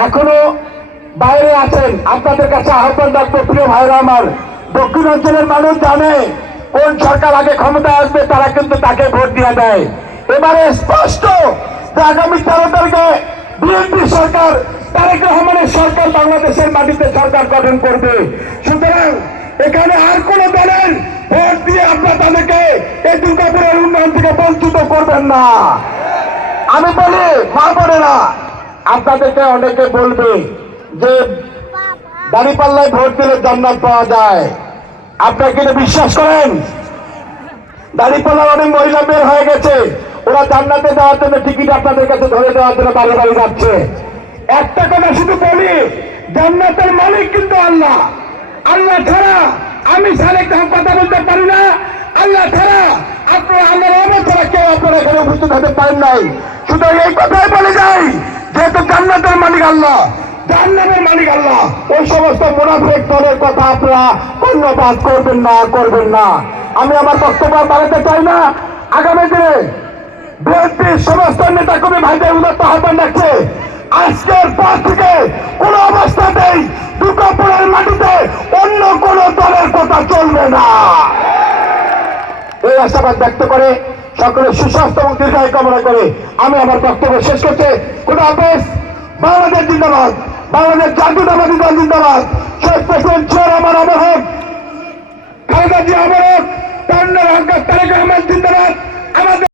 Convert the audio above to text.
এখনো বাইরে আছেন, আপনাদের কাছে আহ্বান রাখবো, প্রিয় ভাইরা আমার, দক্ষিণাঞ্চলের মানুষ জানে কোন সরকার আগে ক্ষমতায় আসবে, তারা কিন্তু তাকে ভোট দিয়ে দেয়। এবারে স্পষ্ট যে আগামী 13 তারিখে বিএনপি সরকার, তারেক রহমানের সরকার বাংলাদেশের মাটিতে সরকার গঠন করবে। সুতরাং এখানে আর কোন দলের ভোট দিয়ে আপনারা তাদেরকে এই দুর্গাপুরের উন্নয়ন থেকে বঞ্চিত করবেন না। আমি বলি, মা বোনেরা, আপনাদেরকে অনেকে বলবে যে দাঁড়িপাল্লায় ভোট দিলে জান্নাত পাওয়া যায়। আপনারা কি এটা বিশ্বাস করেন? দাঁড়িপাল্লার অনেক মহিলা বের হয়ে গেছে, ওরা জান্নাতে যাওয়ার জন্য টিকিট আপনাদের কাছে ধরে দেওয়ার জন্য বাড়ি বাড়ি যাচ্ছে। একটা কথা শুধু বলি, জান্নাতের মালিক কিন্তু আল্লাহ। আল্লাহ ছাড়া আমি সালেক কথা বলতে পারি না, আল্লাহ ছাড়া আপনারা আমার আমার ছাড়া কেউ আপনারা এখানে উপস্থিত হতে পারেন নাই। সুতরাং এই কথাই বলে যাই, যেহেতু জান্নাতের মালিক আল্লাহ, জান্নাতের মালিক আল্লাহ, ওই সমস্ত মুনাফিক দলের কথা আপনারা কর্ণপাত করবেন না, করবেন না। আমি আমার বক্তব্য বাড়াতে চাই না। আগামী দিনে বিএনপির সমস্ত নেতা কর্মী ভাইদের উন্নত আহ্বান রাখছে, আজকের পর থেকে কোন অবস্থাতেই দুর্গাপুরের মাটিতে অন্য কোন দলের কথা চলবে না। এই আশাবাদ ব্যক্ত করে সকলের সুস্বাস্থ্য এবং দীর্ঘায়ু কামনা করে আমি আমার বক্তব্য শেষ করছি। খোদা হাফেজ। বাংলাদেশ জিন্দাবাদ, বাংলাদেশ জাতীয়তাবাদী দল জিন্দাবাদ, শহীদ প্রেসিডেন্ট জিয়া রহমান অমর হোক, খালেদা জিয়া অমর হোক, তারেক রহমান জিন্দাবাদ। আমাদের